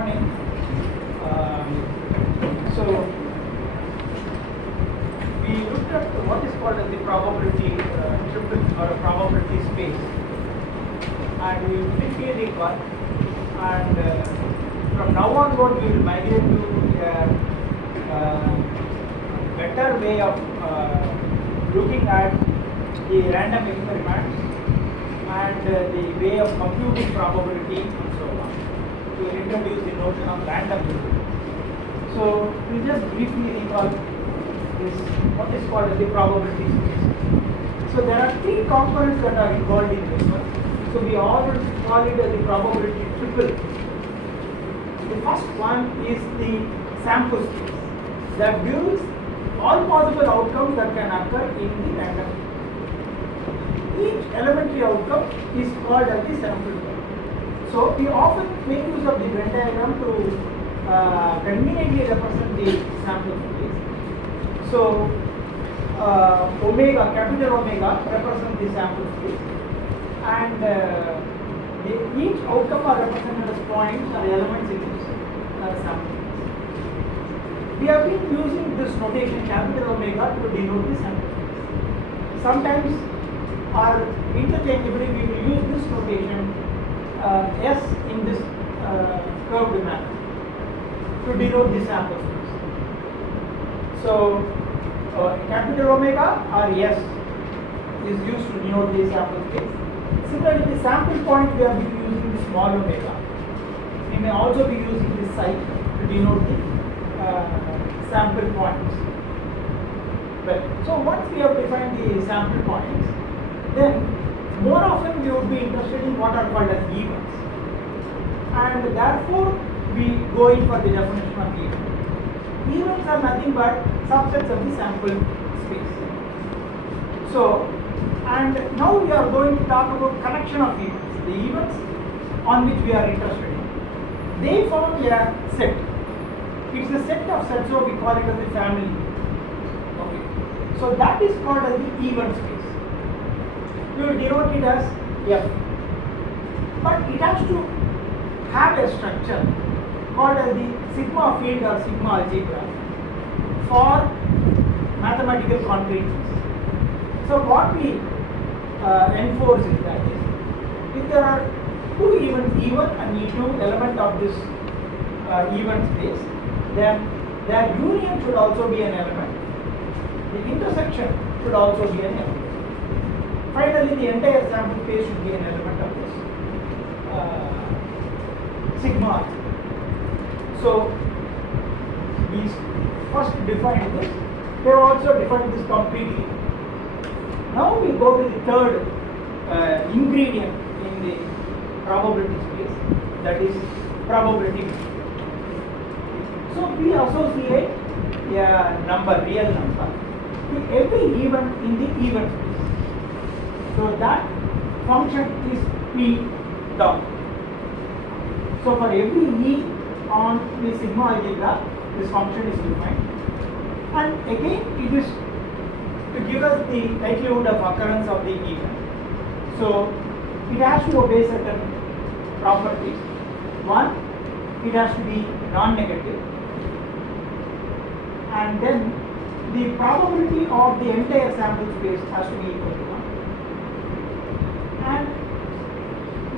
Morning. So we looked at what is called as the probability triple or a probability space, and we quickly recall. And from now onward, we will migrate to a better way of looking at the random experiments and the way of computing probability and so on. We will introduce the notion of random variable. So we just briefly recall this what is called as the probability space. So there are three components that are involved in this one. So we always call it as the probability triple. The first one is the sample space that gives all possible outcomes that can occur in the random. Each elementary outcome is called as the sample point. So we often make use of the Venn diagram to conveniently represent the sample space. So omega, capital omega represents the sample space, and each outcome are represented as points or elements in this sample space. We have been using this notation capital omega to denote the sample space. Sometimes or interchangeably we will use this notation S in this curved manner to denote the sample space. So capital omega or S is used to denote the sample space. Similarly, the sample point we have been using the small omega. We may also be using this psi to denote the sample points. Well, so once we have defined the sample points, then more often we would be interested in what are called as events, and therefore we go in for the definition of event. Events are nothing but subsets of the sample space. So, and now we are going to talk about collection of events, the events on which we are interested in. They form a set. It's a set of sets, so we call it as the family. Okay. So that is called as the event space. We will denote it as F. But it has to have a structure called as the sigma field or sigma algebra for mathematical concreteness. So what we enforce is that if there are two events E1 and E2 element of this event space, then their union should also be an element. The intersection should also be an element. Finally, the entire sample space should be an element of this sigma. So we first define this. We have also defined this completely. Now we go to the third ingredient in the probability space, that is probability. So we associate a number, real number, with every event in the event space. So that function is P dot. So for every E on the sigma algebra, this function is defined, and again it is to give us the likelihood of occurrence of the event. So it has to obey certain properties. One, it has to be non-negative, and then the probability of the entire sample space has to be equal to 1. And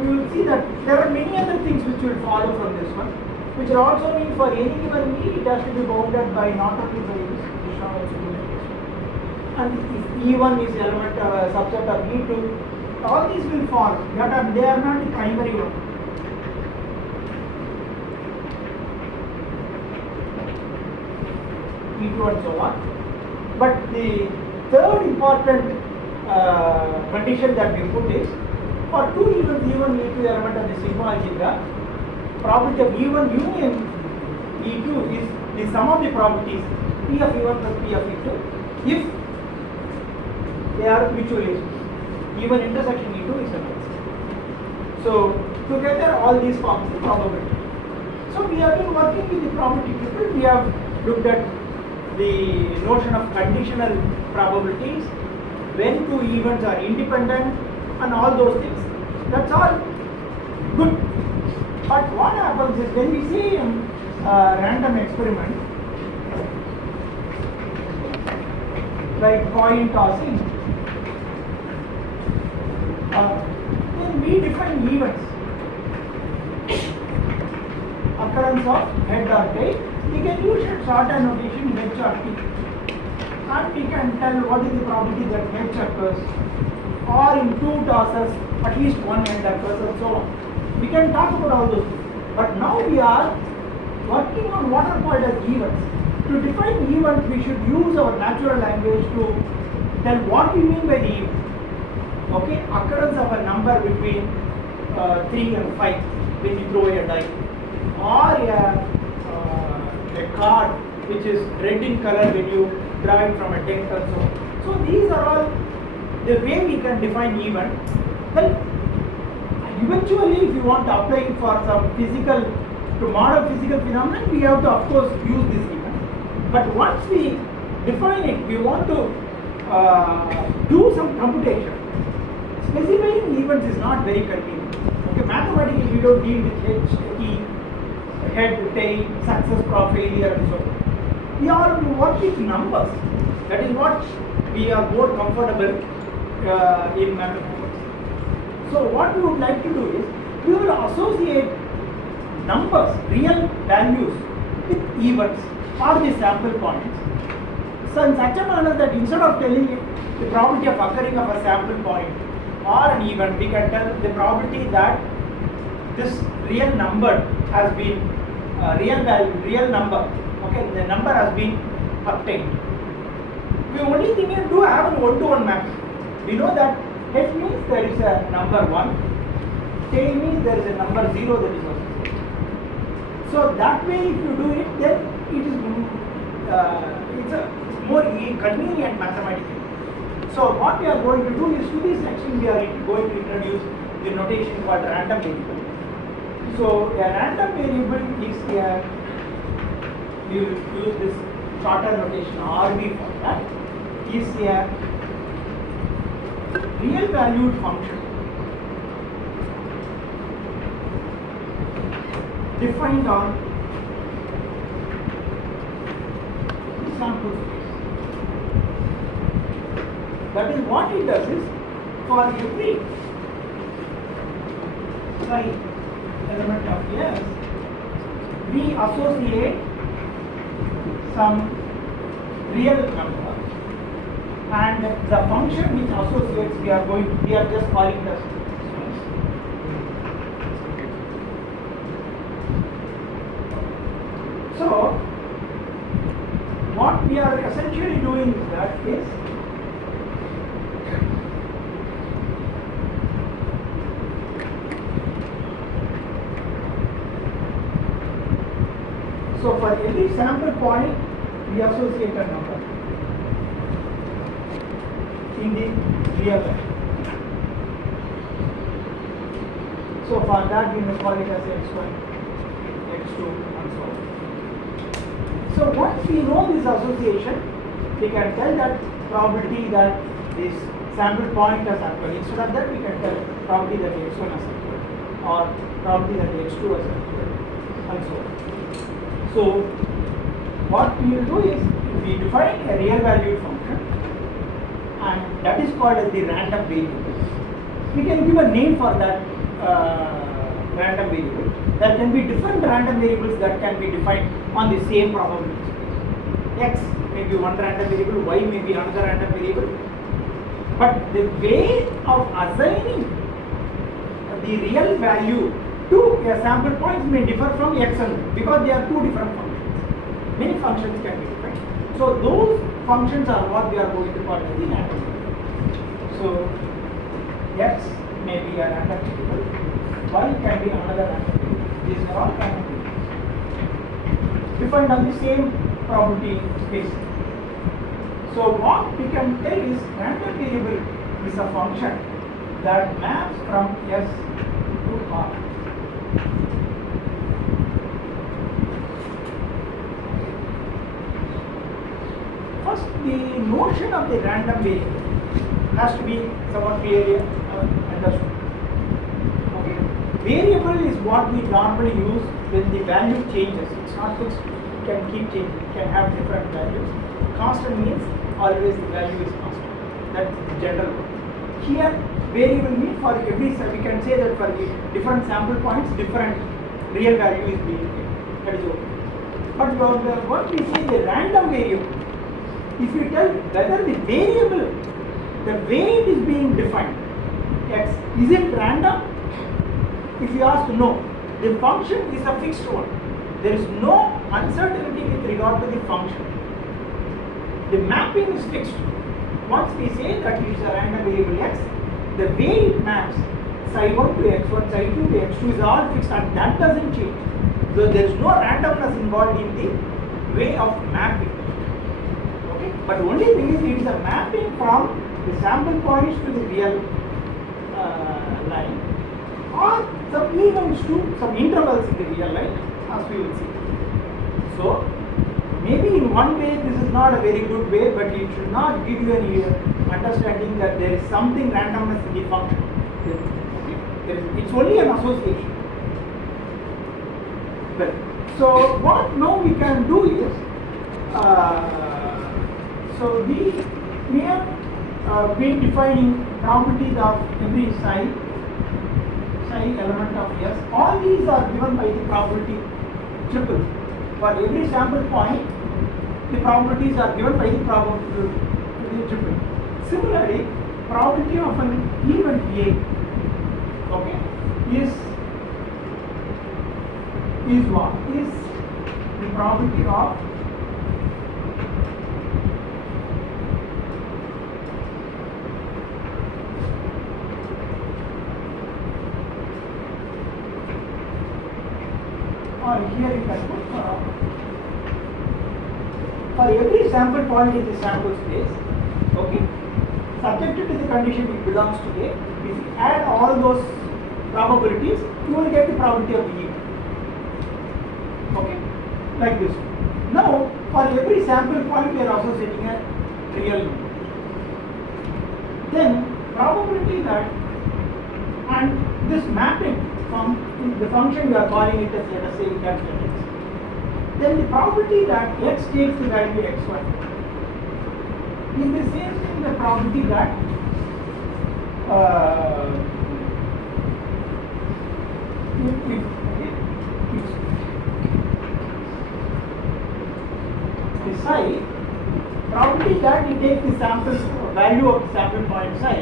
we will see that there are many other things which will follow from this one, which will also mean for any given E, it has to be bounded by not only by this, it shall also be like this. And if E1 is element or a subset of E2, all these will fall. They are not the primary one. E2 and so on. But the third important condition that we put is for two events E1, E2 element of the sigma algebra, probability of E1 union E2 is the sum of the probabilities P of E1 plus P of E2 if they are mutually exclusive. E1 intersection E2 is a constant. So together all these forms the probability. So we have been working with the probability triple. We have looked at the notion of conditional probabilities, when two events are independent, and all those things. That's all good. But what happens is when we see random experiment like coin tossing, then we define events. Occurrence of head or tail, we can use a shorthand notation H or T, and we can tell what is the probability that H occurs, or in two tosses at least one head occurs, and so on. We can talk about all those things. But now we are working on what are called as events. To define events, we should use our natural language to tell what we mean by the event. Okay, occurrence of a number between 3 and 5 when you throw a die, or a card which is red in color when you draw it from a deck or so. So these are all the way we can define event. Well, eventually if you want to apply it for some physical, to model physical phenomenon, we have to of course use this event. But once we define it, we want to do some computation. Specifying events is not very convenient. Okay, mathematically we don't deal with H, T, head, tail, success, failure, and so on. We are working with numbers. That is what we are more comfortable in mathematics. So what we would like to do is, we will associate numbers, real values, with events or the sample points. So in such a manner that instead of telling the probability of occurring of a sample point or an event, we can tell the probability that this real number has been real number. Okay, the number has been obtained. The only thing is to have an one-to-one mapping. We know that H means there is a number 1, tail means there is a number 0 that is associated. So that way, if you do it, then it is it's a more convenient mathematically. So what we are going to do is, to this section we are going to introduce the notation called random variable. So a random variable is we will use this shorter notation RV for that, is a real valued function defined on the sample space. That is, what it does is, for every element of S, we associate some real number, and the function which associates, we are just calling it as space. So what we are essentially doing is that is, so for every sample point, we associate a number in the real life. So for that, we may call it as x1, x2, and so on. So once we know this association, we can tell that probability that this sample point has occurred. Instead of that, we can tell probability that x1 has occurred, or probability that x2 has occurred, and so on. So what we will do is, we define a real valued function, and that is called as the random variable. We can give a name for that random variable. There can be different random variables that can be defined on the same probability space. X may be one random variable, Y may be another random variable. But the way of assigning the real value to a sample points may differ from X and Y, because they are two different functions. Many functions can be defined. So those functions are what we are going to call as the random variable. So X may be a random variable, Y can be another random variable. These are all random variables defined on the same probability space. So what we can tell is, random variable is a function that maps from S to R. First, the notion of the random variable has to be somewhat clearly understood. Okay, variable is what we normally use when the value changes. It's not fixed, it can keep changing, it can have different values. Constant means always the value is constant. That's the general one. Here, variable means for every, we can say that for different sample points, different real value is being taken. That is okay. But what we say the random variable, if you tell whether the variable, the way it is being defined, x, is it random? If you ask no, the function is a fixed one. There is no uncertainty with regard to the function. The mapping is fixed. Once we say that it is a random variable x, the way it maps psi1 to x1, psi2 to x2 is all fixed and that doesn't change. So there is no randomness involved in the way of mapping. Okay? But only thing is it is a mapping from the sample points to the real line, or some events to some intervals in the real line, as we will see. So maybe in one way this is not a very good way, but it should not give you any understanding that there is something randomness in the function. Okay? It's only an association. Well, so what now we can do is, so we have been defining properties of every psi element of S. All these are given by the probability triple. For every sample point, the probabilities are given by the probability triple. Similarly, probability of an event A, okay, is what? Is the probability of or here you can put for every sample point in the sample space, okay, subjected to the condition it belongs to A. If you add all those probabilities, you will get the probability of the event. Okay, like this. Now, for every sample point, we are associating a real number. Then, probability that, and this mapping from the function we are calling it as, let us say, capital X. Then the probability that x takes the value x1 is the same thing, the probability that the psi, probability that it takes the sample value of the sample point psi.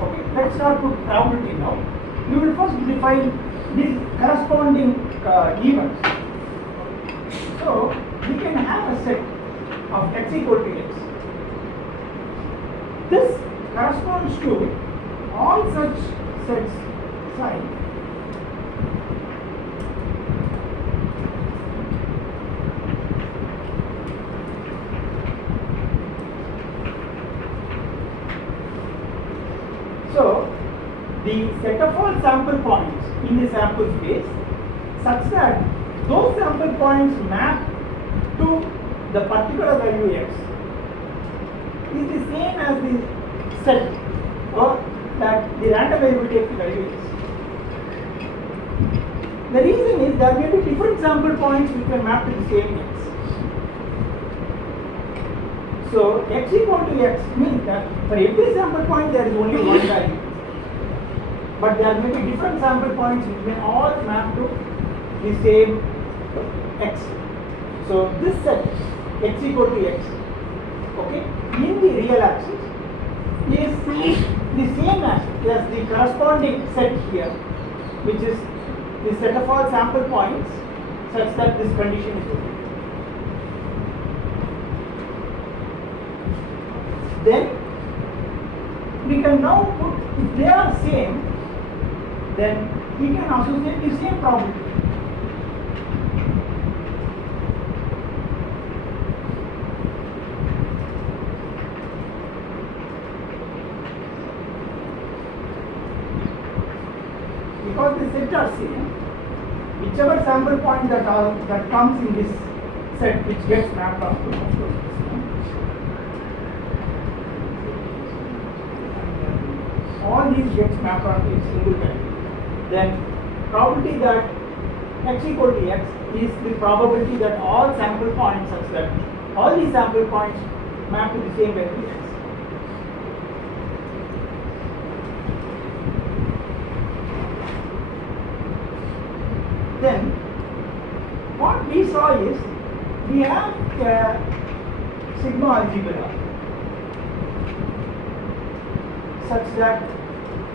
Okay, let's not put probability now. We will first define these corresponding events. So we can have a set of x equal to x. This corresponds to all such sets psi so the set of all sample points in the sample space such that those sample points map to the particular value x is the same as the set or that the random variable takes the value x. The reason is there may be different sample points which can map to the same x. So x equal to x means that for every sample point there is only one value. But there may be different sample points which may all map to the same x. So this set x equal to x, okay, in the real axis is the same as the corresponding set here, which is the set of all sample points such that this condition is okay. Then we can now put, if they are same, then we can associate the same probability. Because the sets are same, whichever sample point that comes in this set which gets mapped onto, of course, all these gets mapped onto a single value. Then probability that x equal to x is the probability that all sample points such that all these sample points map to the same value x. Then what we saw is we have a sigma algebra such that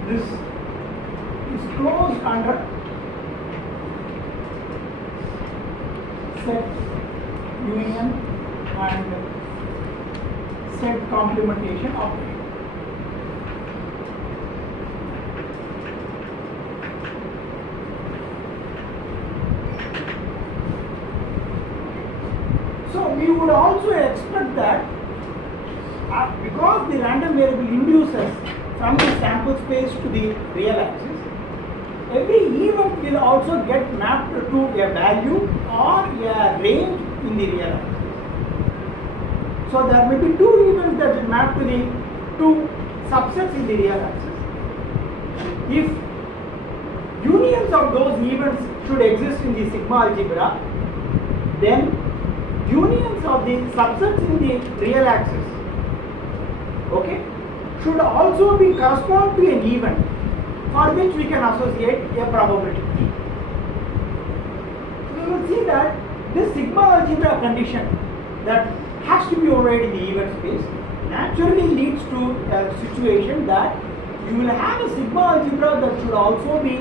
this is closed under set union and set complementation operator. So we would also expect that because the random variable induces from the sample space to the real axis, every event will also get mapped to a value or a range in the real axis. So there may be two events that will map to the two subsets in the real axis. If unions of those events should exist in the sigma algebra, then unions of the subsets in the real axis, okay, should also be correspond to an event for which we can associate a probability. We will see that this sigma algebra condition that has to be obeyed in the event space naturally leads to a situation that you will have a sigma algebra that should also be,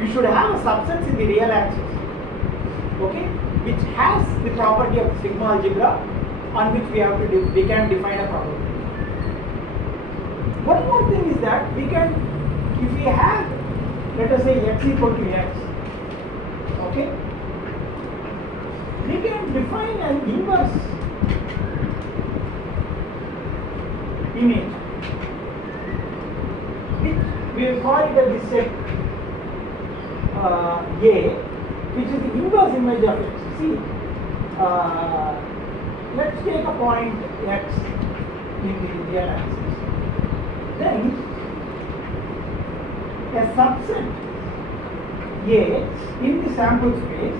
you should have a subset in the real axis, okay, which has the property of sigma algebra on which we have to we can define a probability. One more thing is that we can, if we have, let us say x equal to x, okay, we can define an inverse image, which we will call it as the set A, which is the inverse image of x. See, let's take a point x in the real axis. Then a subset A in the sample space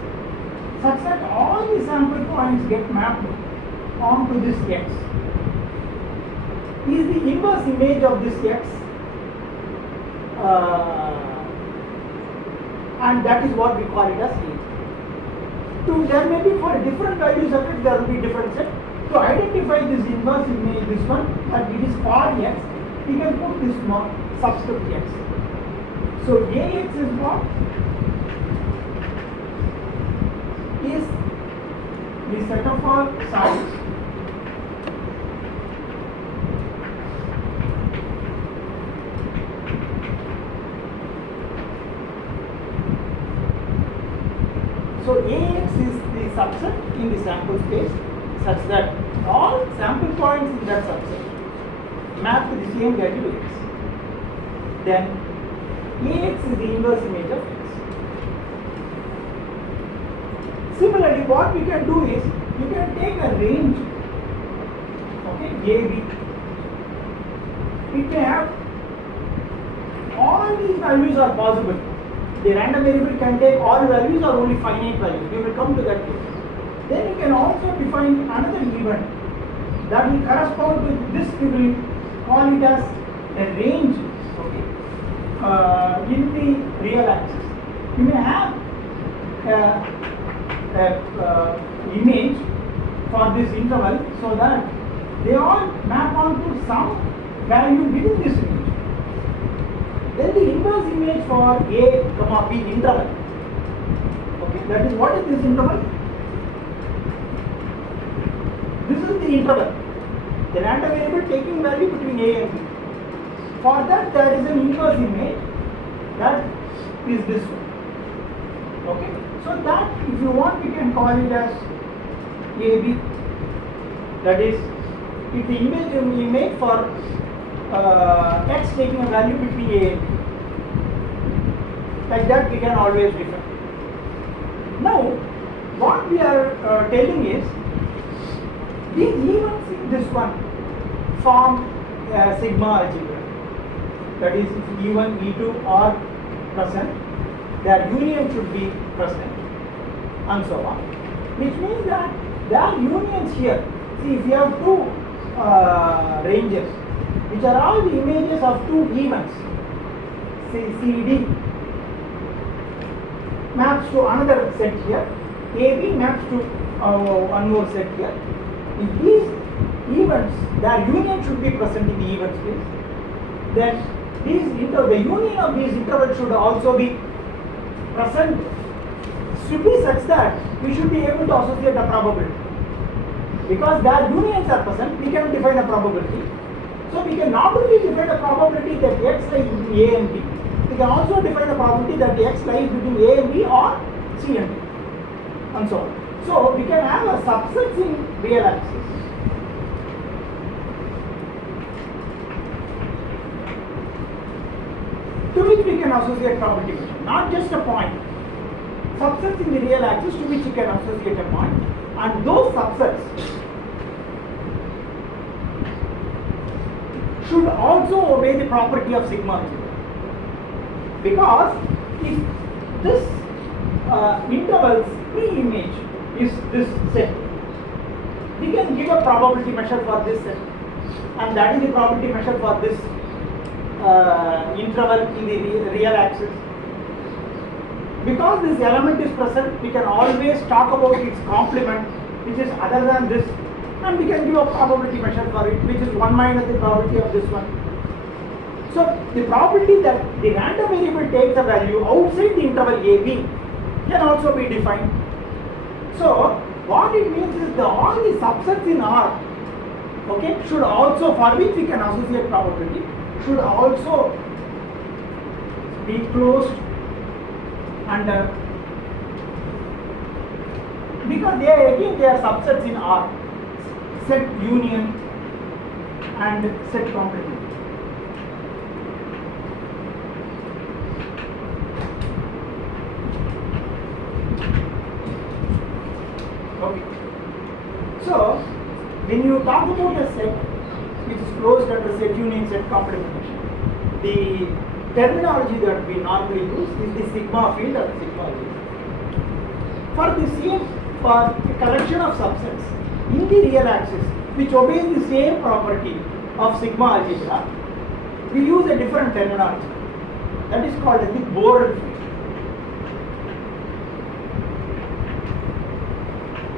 such that all the sample points get mapped onto this x is the inverse image of this x, and that is what we call it as A. There may be for different values of it, there will be different set. To identify this inverse image, this one, that it is for x, we can put this subscript x. So Ax is what? Is the set of all sides so Ax is the subset in the sample space such that all sample points in that subset map to the same value to x. Then Ax is the inverse image of x. Similarly, what we can do is you can take a range, okay, AB. It may have all these values are possible. The random variable can take all values or only finite values. We will come to that case. Then you can also define another event that will correspond to this. We will call it as a range, okay, in the real axis. You may have image for this interval so that they all map onto some value within this image. Then the inverse image for A, B interval. Okay, that is, what is this interval? This is the interval. The random variable taking value between A and B. For that, there is an inverse image that is this one. Okay, so that if you want, we can call it as AB. That is, if the image we make for x taking a value between A and B. Like that, we can always define. Now, what we are telling is, these events in this one form sigma algebra. That is, if E1, E2 or present, their union should be present, and so on. Which means that their unions here, see, if you have two ranges, which are all the images of two events, say CD maps to another set here, AB maps to one more set here. If these events, their union should be present in the event space, then the union of these intervals should also be present, should be such that we should be able to associate a probability. Because their unions are present, we can define a probability. So we can not only define a probability that X lies between A and B, we can also define a probability that X lies between A and B or C and D, and so on. So we can have a subset in real axis. To which we can associate probability measure, not just a point. Subsets in the real axis to which you can associate a point, and those subsets should also obey the property of sigma algebra. Because if this interval's pre-image is this set, we can give a probability measure for this set, and that is the probability measure for this interval in the real axis. Because this element is present, we can always talk about its complement, which is other than this, and we can give a probability measure for it, which is 1 minus the probability of this one. So the probability that the random variable takes a value outside the interval AB can also be defined. So what it means is that all the subsets in R, okay, should also, for which we can associate probability, should also be closed under, because they are subsets in R, set union and set complement. Okay. So when you talk about a set which is closed under set union, set complementation, the terminology that we normally use is the sigma field or sigma field. For the same, for a collection of subsets in the real axis which obeys the same property of sigma algebra, we use a different terminology. That is called as the Borel field.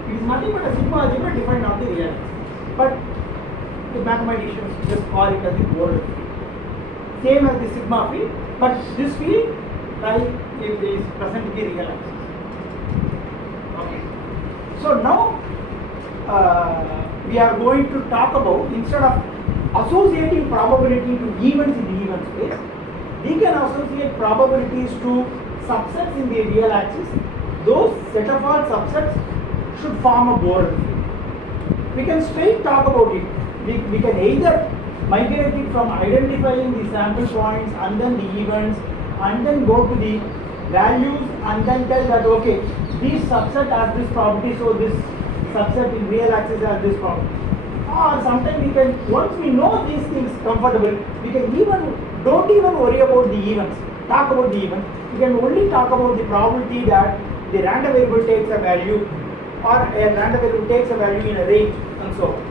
It is nothing but a sigma algebra defined on the real axis, but the mathematicians just call it as the Borel field. Same as the sigma field, but this field is present in the real axis. Okay. So now we are going to talk about, instead of associating probability to events in the event space, we can associate probabilities to subsets in the real axis. Those set of all subsets should form a Borel field. We can straight talk about it. We can either migrate it from identifying the sample points and then the events, and then go to the values and then tell that okay, this subset has this property, so this subset in real axis has this property. Or sometimes we can, once we know these things comfortable, we can don't even worry about the events, talk about the events. We can only talk about the probability that the random variable takes a value, or a random variable takes a value in a range, and so on.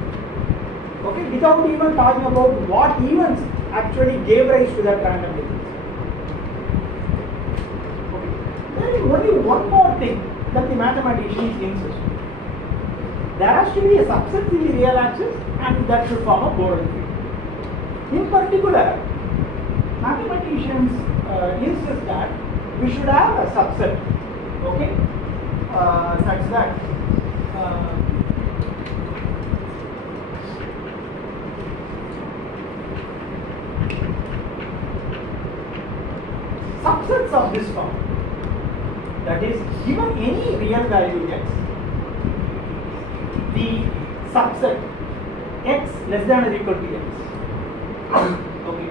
Okay, without even talking about what events actually gave rise to that random variable. Okay. There is only one more thing that the mathematicians insist. There has to be a subset in the real axis, and that should form a Borel field. In particular, mathematicians insist that we should have a subset, okay, such that subsets of this form, that is, given any real value x, the subset x less than or equal to x, okay,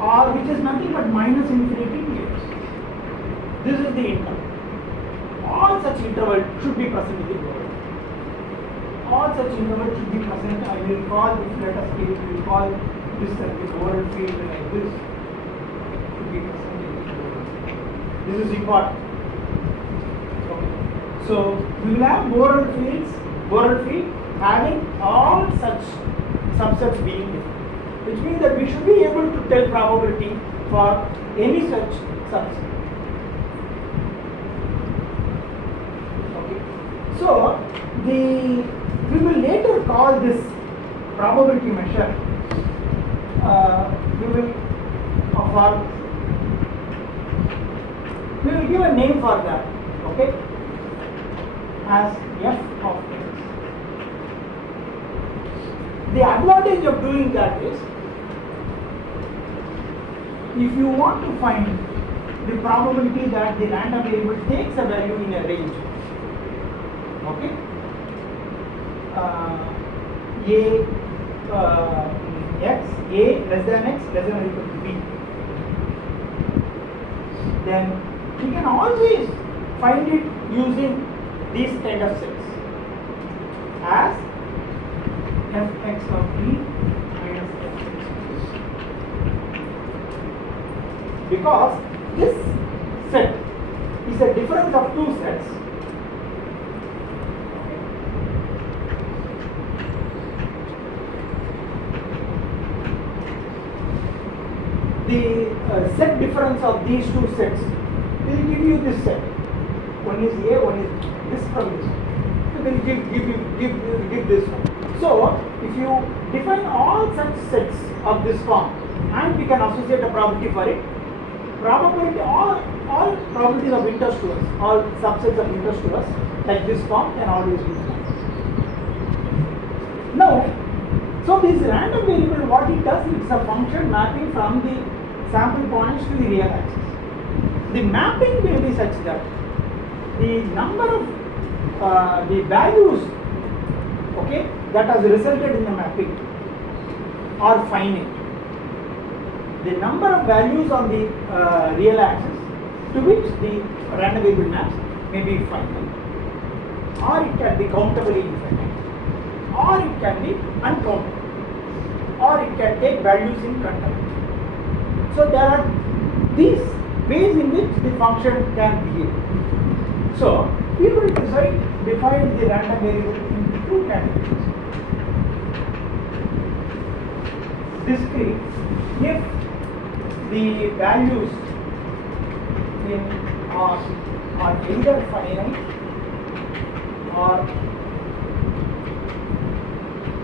or which is nothing but minus infinity to x. This is the interval. All such intervals should be present in the Borel. All such intervals should be present. I will call this, let us say, we will call this as the Borel field like this, should be present in the Borel. This is important. Okay. So we will have Borel field having all such subsets being different, which means that we should be able to tell probability for any such subset. Okay. So we will later call this probability measure. We will give a name for that, okay, as f of x. The advantage of doing that is, if you want to find the probability that the random variable takes a value in a range, okay, a less than x less than or equal to b, then you can always find it using these kind of sets as fx of b minus fx of b, because this set is a difference of two sets. The set difference of these two sets will give you this set. One is A, one is this from this. It will give this one. So if you define all such sets of this form, and we can associate a probability for it, probability all probabilities of interest to us, all subsets of interest to us, like this form, can always be found. Now, so this random variable, what it does, it's a function mapping from the sample points to the real axis. The mapping will be such that the number of the values, okay, that has resulted in the mapping are finite. The number of values on the real axis to which the random variable maps may be finite, or it can be countably infinite, or it can be uncountable, or it can take values in continuity. So there are these ways in which the function can behave. So we will define the random variable into two categories. Discrete, if the values in R are either finite or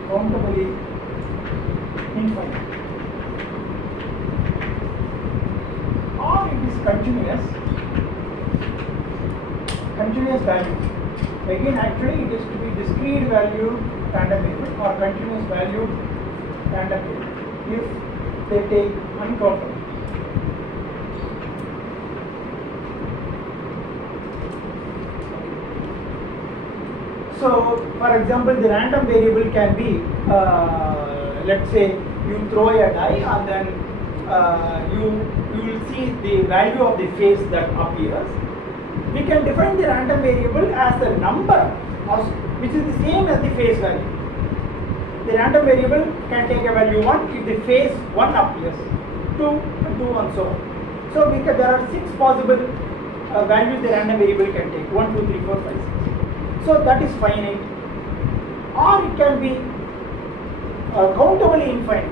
countably infinite, or it is continuous value. Again, actually it is to be discrete value random variable or continuous value random variable if they take uncountable. So, for example, the random variable can be, let's say, you throw a die and then you will see the value of the face that appears. We can define the random variable as the number, which is the same as the face value. The random variable can take a value 1 if the face 1 appears, 2 and so on. So there are 6 possible values the random variable can take, 1, 2, 3, 4, 5, 6. So that is finite, or it can be countably infinite.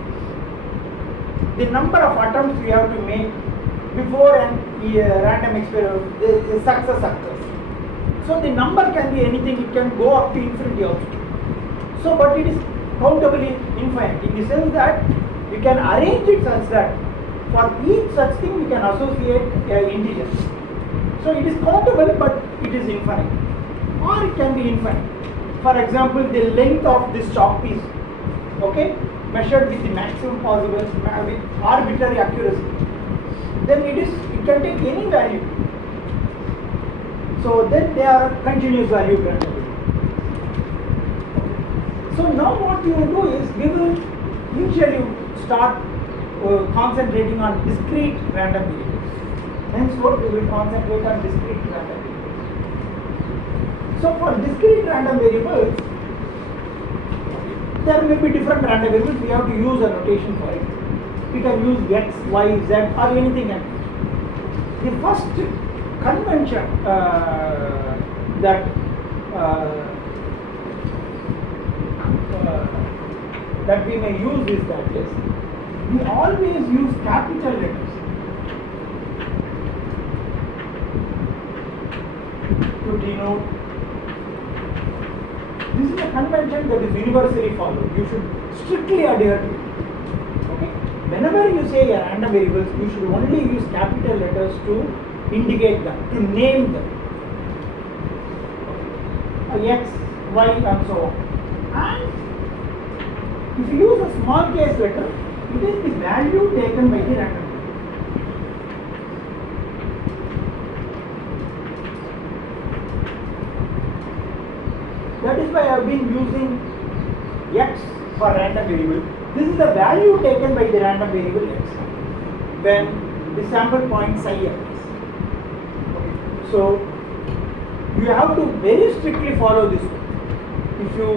The number of attempts we have to make before an random experiment, the success occurs. So the number can be anything, it can go up to infinity also. So, but it is countably infinite in the sense that we can arrange it such that for each such thing we can associate integers. So it is countable, but it is infinite, or it can be infinite. For example, the length of this chalk piece, okay, measured with the maximum possible with arbitrary accuracy, then it can take any value. So then they are continuous value random variable. So now what we will do is we will initially start concentrating on discrete random variables. Henceforth we will concentrate on discrete random variables. So for discrete random variables, there may be different random variables. We have to use a notation for it. We can use x, y, z, or anything else. The first convention that that we may use is that is we always use capital letters to denote. This is a convention that is universally followed. You should strictly adhere to it. Okay? Whenever you say a random variables, you should only use capital letters to indicate them, to name them. X, Y, and so on. And if you use a small case letter, it is the value taken by the random. That is why I have been using X for random variable. This is the value taken by the random variable X when the sample point psi X. Okay. So you have to very strictly follow this one. If you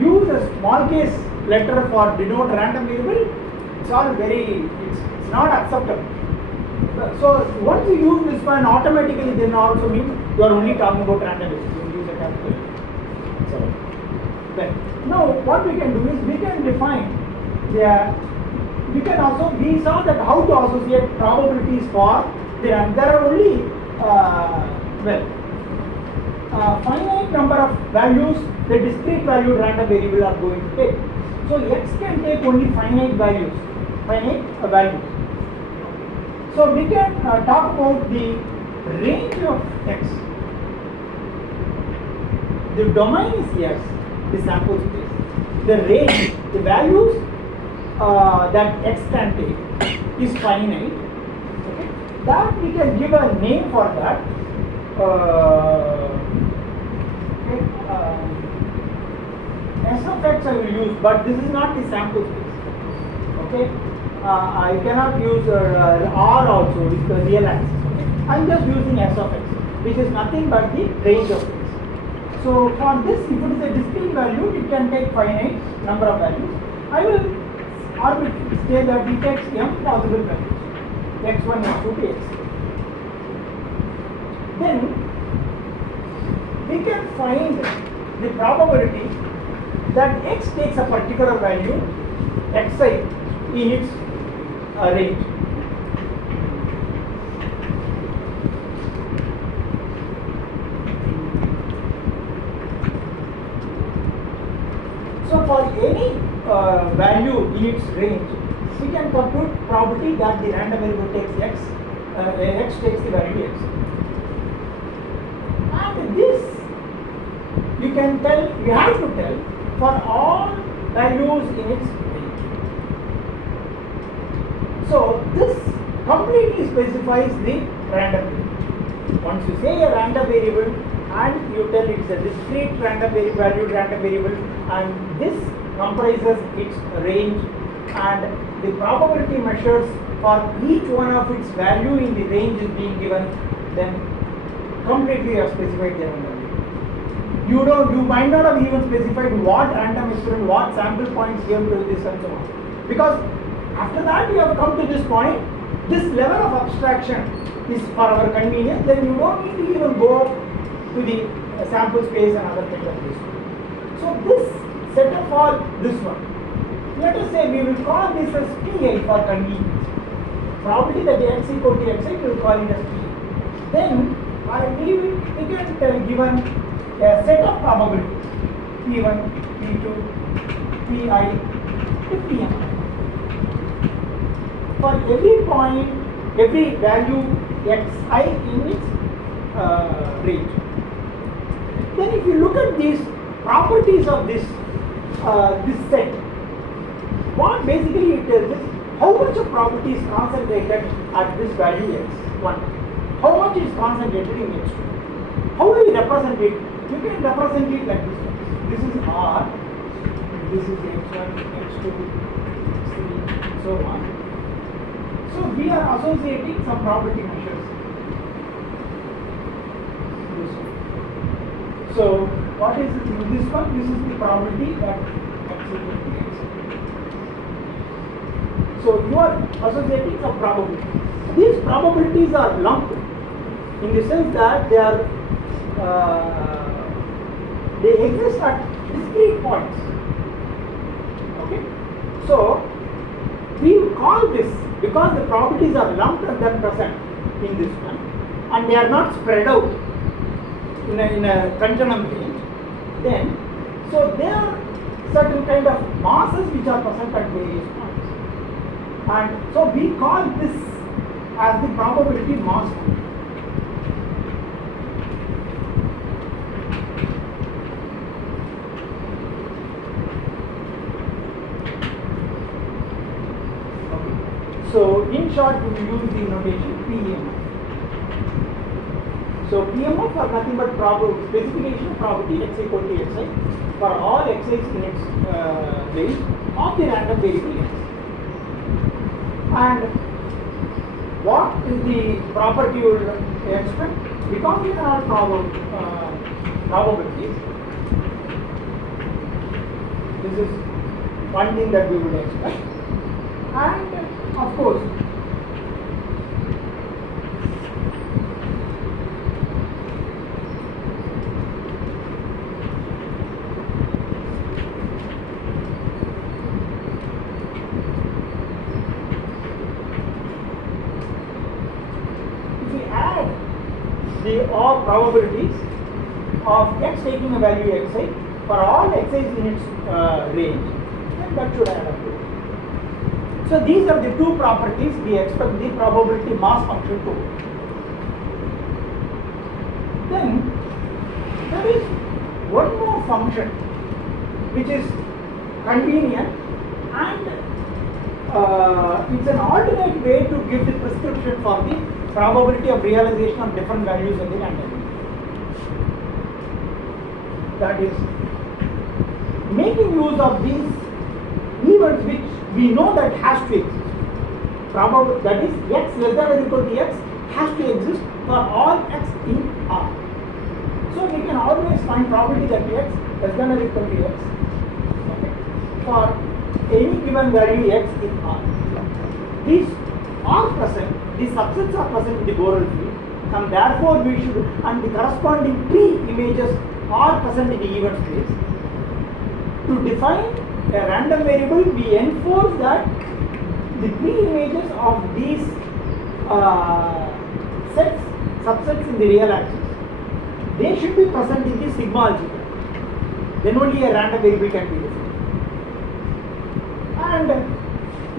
use a small case letter for denote random variable, it's all it's not acceptable. So once you use this one, automatically then also means you are only talking about random variable. You use a capital. So then now what we can do is we can define we saw that how to associate probabilities for there are only finite number of values the discrete valued random variable are going to take. So X can take only finite values. So we can talk about the range of X. The domain is X, the sample space. The range, the values that X can take is finite. Okay? That we can give a name for that. S of X I will use, but this is not the sample space. Okay, I cannot use R also with the real axis. Okay? I am just using S of X, which is nothing but the range of X. So for this, if it is a discrete value, it can take finite number of values. I will say that it takes m possible values, x1, x2 to x3. Then we can find the probability that X takes a particular value xi in its range. So for any value in its range, we can compute probability that the random variable takes x takes the value x. And this you have to tell for all values in its range. So this completely specifies the random variable. Once you say a random variable and you tell it is a discrete random valued random variable and this comprises its range and the probability measures for each one of its value in the range is being given, then completely you have specified the random variable. You might not have even specified what random experiment, what sample points gave to this and so on. Because after that you have come to this point, this level of abstraction is for our convenience, then you don't need to even go to the sample space and other things like this. So this set of all this one, let us say we will call this as Pi for convenience. Probability that the x equal to xi, we will call it as Pi. Then we can given a set of probabilities P1, P2, Pi to Pn. For every point, every value xi in its range. Then if you look at these properties of this set, what basically it tells is how much of property is concentrated at this value x1, how much is concentrated in x2. How do you represent it? You can represent it like this. This is R, this is x1, x2, x3, so on. So we are associating some probability measures. So what is this one? This is the probability that x equal to x. So you are associating some probability. These probabilities are lumped. in the sense that they exist at discrete points. Okay, so we call this, because the probabilities are lumped and then present in this one, and they are not spread out in a continuum range, then so there are certain kind of masses which are present at various points, and so we call this as the probability mass function. So in short, we will use the notation PMF. So PMF are nothing but specification of probability x equal to xi for all xi's in its range of the random variable x. And what is the property you will expect? Because we are probabilities, this is one thing that we would expect. And of course, if we add the all probabilities of x taking a value xi for all xi's in its range, then that should add up to it. So these are the two properties we expect the probability mass function to. Then there is one more function which is convenient, and it's an alternate way to give the prescription for the probability of realization of different values in the random. That is, making use of these events which we know that has to exist. That is, x less than or equal to x has to exist for all x in R. So we can always find probability that x less than or equal to x, okay, for any given value x in R. These are present, these subsets are present in the Borel field, and therefore we should, and the corresponding pre-images are present in the event space. To define a random variable, we enforce that the pre-images of these subsets in the real axis, they should be present in the sigma algebra. Then only a random variable can be defined. And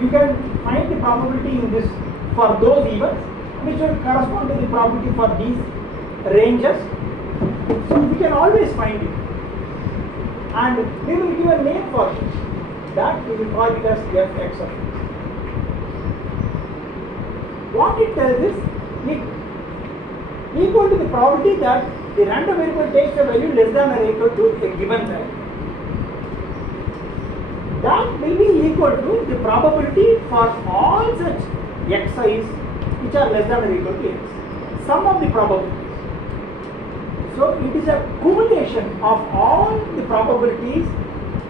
you can find the probability in this for those events which will correspond to the probability for these ranges. So we can always find it. And we will give a name for it. That we will call it as fx of x. What it tells is it equal to the probability that the random variable takes a value less than or equal to a given value. That will be equal to the probability for all such xi's which are less than or equal to x. Sum of the probabilities. So it is a cumulation of all the probabilities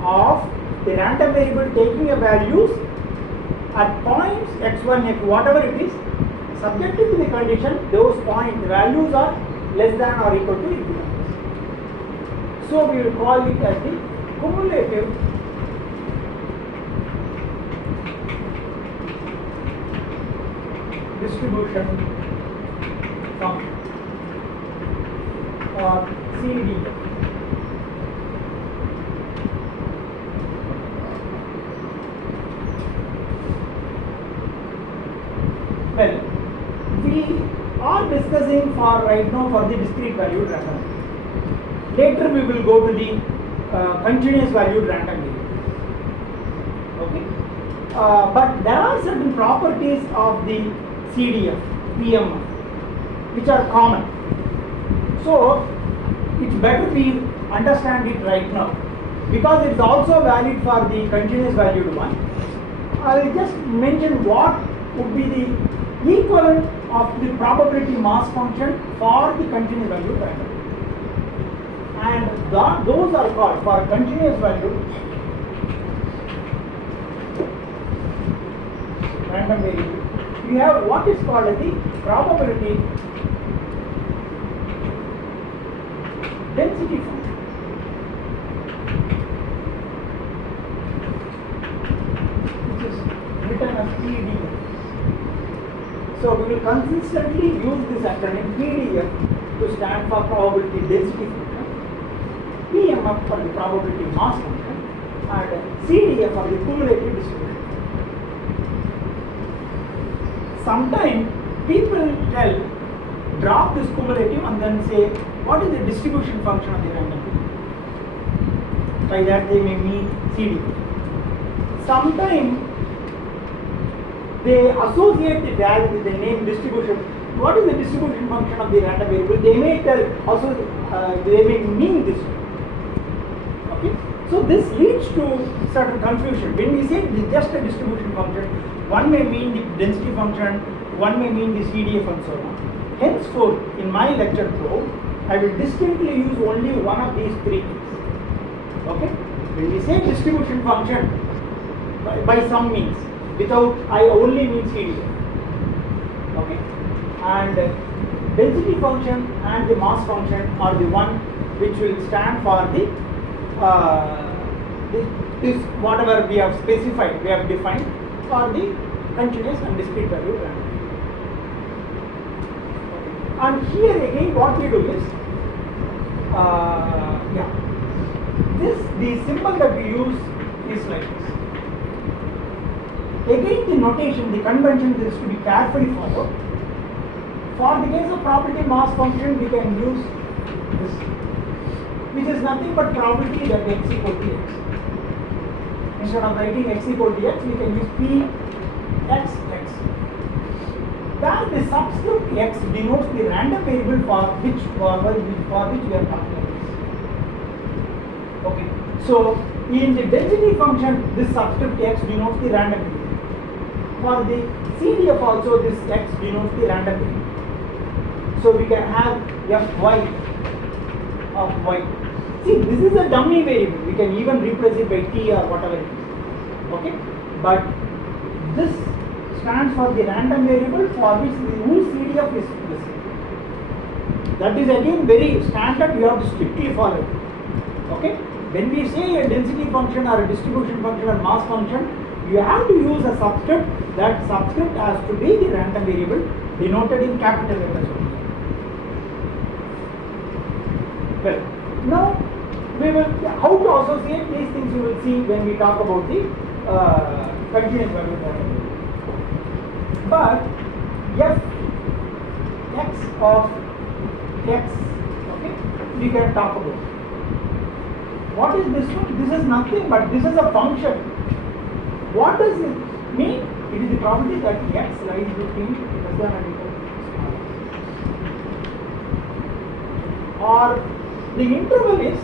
of the random variable taking a values at points x1, x, whatever it is, subjected to the condition, those points, the values are less than or equal to equivalent. So we will call it as the cumulative distribution function, or CDF. Well, we are discussing for right now for the discrete valued random. Later we will go to the continuous valued random variable. Okay, but there are certain properties of the CDF, PMF, which are common. So it's better we understand it right now, because it's also valid for the continuous valued one. I will just mention what would be the equivalent of the probability mass function for the continuous valued random. And those are called, for continuous valued random variable, we have what is called as the probability density function. Which is written as PDF. So we will consistently use this acronym PDF to stand for probability density function, PMF for the probability mass function, and CDF for the cumulative distribution. Sometimes people drop this cumulative and then say, what is the distribution function of the random variable? By that they may mean CDF. Sometimes they associate the value with the name distribution. What is the distribution function of the random variable? They may they may mean this. Okay, so this leads to certain confusion. When we say just a distribution function, one may mean the density function, one may mean the CDF and so on. Henceforth, in my lecture flow, I will distinctly use only one of these three things. Okay, when we say distribution function by some means, without I only mean CDF. Okay, and density function and the mass function are the one which will stand for this whatever we have specified, we have defined for the continuous and discrete value random. Okay. And here again, what we do is, the symbol that we use is like this. Again, the notation, the convention is to be carefully followed. For the case of probability mass function, we can use this, which is nothing but probability that x equal to x. Instead of writing x equal to x, we can use p x x. Where the subscript x denotes the random variable for which we are talking about. Okay, so in the density function, this subscript x denotes the random variable. For the CDF also, this x denotes the random variable. So we can have fy of y. See, this is a dummy variable. We can even replace it by t or whatever it is. Okay, but this stands for the random variable for which whose CDF is the same. That is again very standard. You have to strictly follow it. Okay, when we say a density function or a distribution function or mass function, you have to use a subscript. That subscript has to be the random variable denoted in capital letters. Well, now we will how to associate these things you will see when we talk about the continuous value random variable. But x of x, okay, we can talk about. What is this one? This is nothing but this is a function. What does it mean? It is the probability that x lies between less than or equal to or the interval is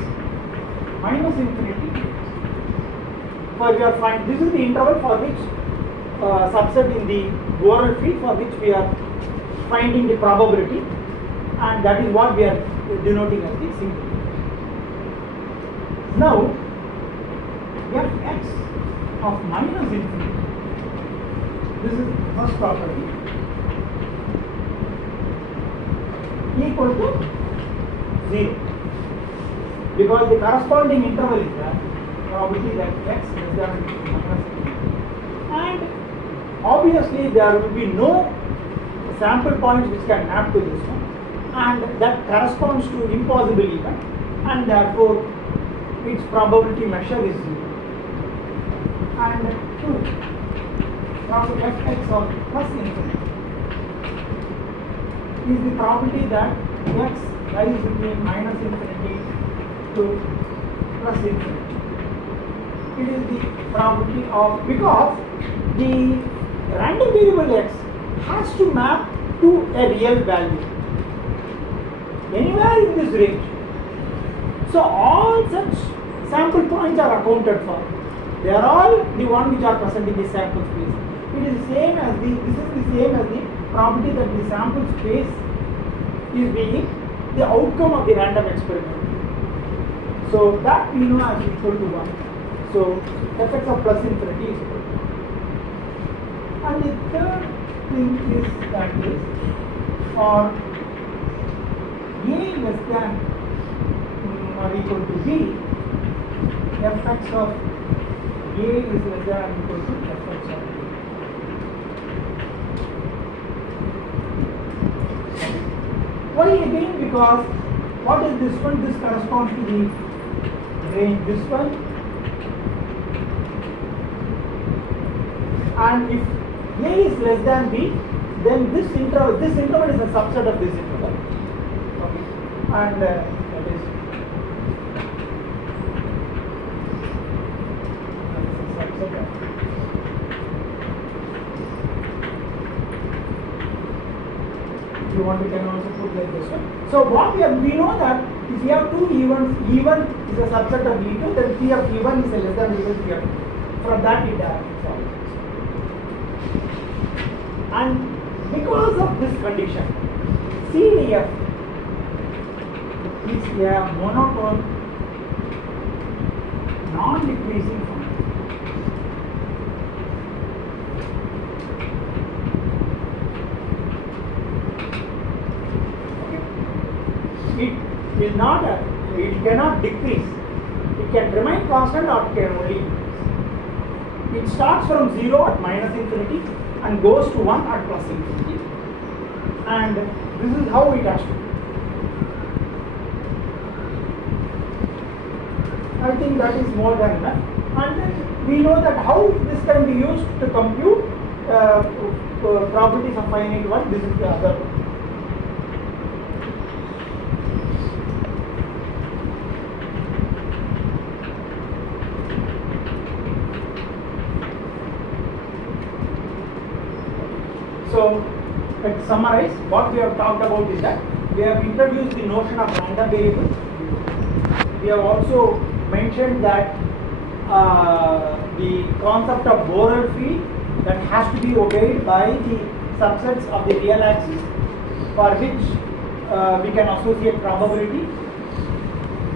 minus infinity. For we are finding this is the interval for which subset in the Borel field for which we are finding the probability, and that is what we are denoting as the single. Now fx of minus infinity, this is the first property, equal to 0, because the corresponding interval is that probability that x is there minus infinity, and obviously there will be no sample points which can map to this one, and that corresponds to impossible event, and therefore its probability measure is 0. And 2, fx of plus infinity is the probability that x lies between minus infinity to plus infinity. It is the probability of, because the random variable x has to map to a real value anywhere in this range. So all such sample points are accounted for. They are all the one which are present in the sample space. It is the same as the probability that the sample space is being the outcome of the random experiment. So that we know as equal to 1. So fx of plus infinity is equal to 1. And the third thing is that is for a less than or equal to B, fx of A is less than or equal to fx of B. Why again? Because what is this one? This corresponds to the range this one, and if A is less than B, then this interval is a subset of this interval. Okay, and that is a subset of. If you want, we can also put like this one. So what we know that if we have two E1 is a subset of E2, then P of E1 is less than or equal to P of E2. From that it follows. And because of this condition, CDF is a monotone, non-decreasing function. It will not, it cannot decrease. It can remain constant or it can only increase. It starts from 0 at minus infinity and goes to 1 at plus infinity. And this is how it has to be. I think that is more than enough. And then we know that how this can be used to compute properties of finite one. This is the other one. So, let's summarize. What we have talked about is that we have introduced the notion of random variables. We have also mentioned that the concept of Borel field that has to be obeyed by the subsets of the real axis, for which we can associate probability.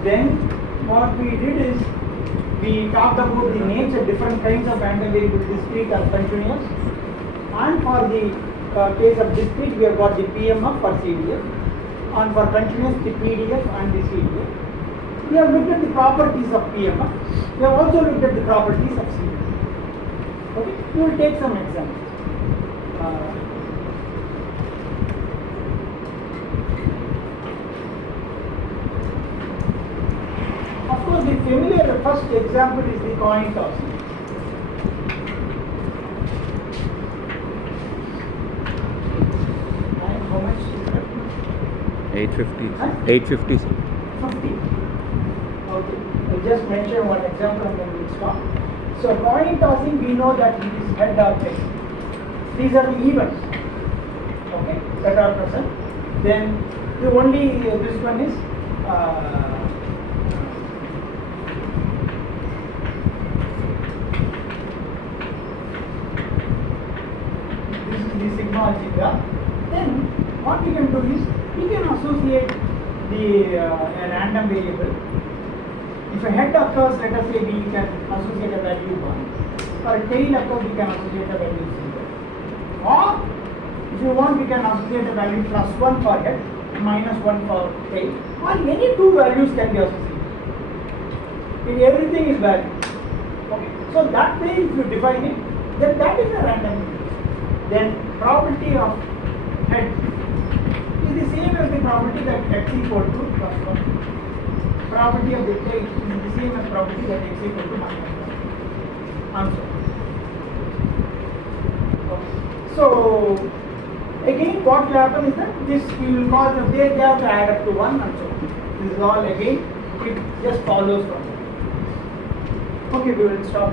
Then what we did is we talked about the nature, different kinds of random variables, discrete or continuous. And for the case of discrete, we have got the PMF for CDF, and for continuous, the PDF and the CDF. We have looked at the properties of PMF. We have also looked at the properties of CDF. Okay, we will take some examples. Of course, the familiar first example is the coin toss. How much is that? 850. Huh? 850. 50. Okay. I'll just mention one example and then we'll stop. So coin tossing, we know that it is head or tail. These are the events, okay, that are present. Then the only this one is this is the sigma algebra. Then what we can do is we can associate the a random variable. If a head occurs, let us say we can associate a value 1, or a tail occurs, we can associate a value 0. Or if you want, we can associate a value +1 for head, -1 for tail, or any two values can be associated. If everything is valid. Okay. So that way, if you define it, then that is a random variable. Then probability of head is the same as the probability that x equal to +1. Probability of the tail is the same as probability that x equal to -1. Answer. Okay. So again, what will happen is that this we will call the they have to add up to 1 and so on. This is all again, it just follows from that. Okay, we will stop.